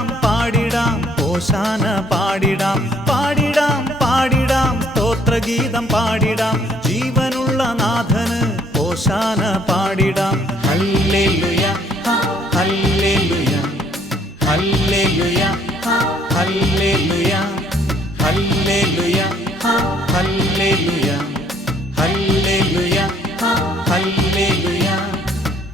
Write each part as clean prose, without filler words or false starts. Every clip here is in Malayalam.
പാടിടാം പാടിടാം ഓശാന പാടിടാം പാടിടാം പാടിടാം സ്തോത്രഗീതം പാടിടാം ജീവനുള്ള നാഥന് ഓശാന പാടിടാം hallelujah hallelujah hallelujah hallelujah hallelujah hallelujah hallelujah hallelujah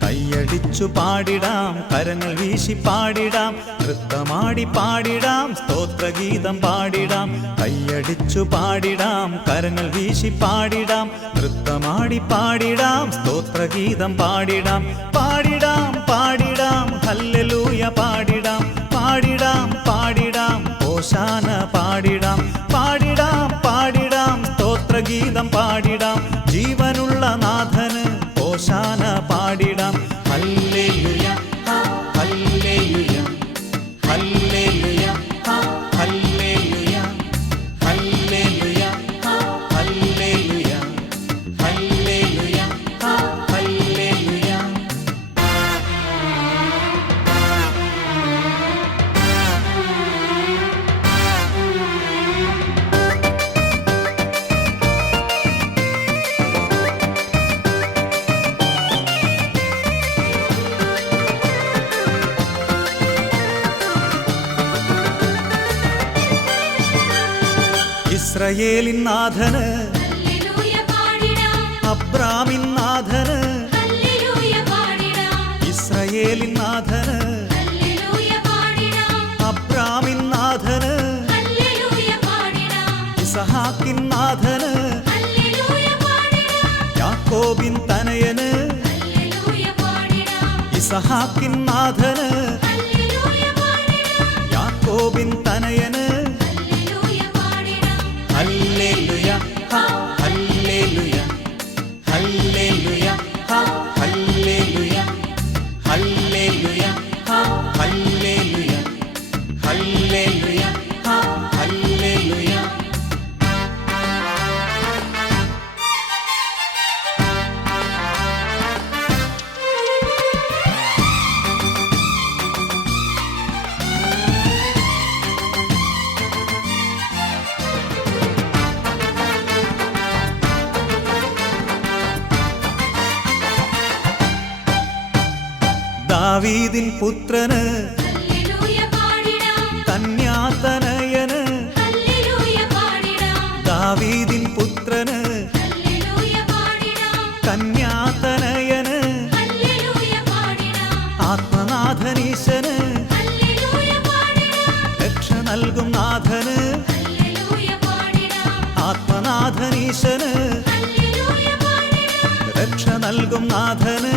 കൈയടിച്ചു പാടിടാം കരങ്ങൾ വീശി പാടിടാം നൃത്തമാടി പാടിടാം സ്തോത്രഗീതം പാടിടാം കൈയടിച്ചു പാടിടാം കരങ്ങൾ വീശി പാടിടാം നൃത്തമാടി പാടിടാം സ്തോത്രഗീതം പാടിടാം പാടിടാം പാടിടാം ഹല്ലേലൂയ പാടിടാം പാടിടാം പാടിടാം ഓശാന പാടിടാം പാടിടാം പാടിടാം സ്തോത്രഗീതം പാടിടാം ജീവനുള്ള നാഥന് ഓശാന പാടിടാം hallelujah hallelujah hallelujah hallelujah hallelujah hallelujah hallelujah hallelujah. ഇസ്രായേലിൻ നാഥന് അബ്രാമിൻ നാഥന് ഇസ്രായേലിൻ നാഥന് അബ്രാമിൻ നാഥന് ഇസഹാക്കിൻ നാഥന് യാക്കോബിൻ തനയന് ഇസഹാക്കിൻ നാഥന് യാക്കോബിൻ തനയന് hallelujah hallelujah hallelujah hallelujah hallelujah hallelujah hallelujah hallelujah. ദാവീദിൻ പുത്രന് കന്യാതനയന് ദാവീദിൻ പുത്രന് കന്യാതനയന് ആത്മനാഥനീശന് രക്ഷ നൽകും നാഥന് ആത്മനാഥനീശന് രക്ഷ നൽകും നാഥന്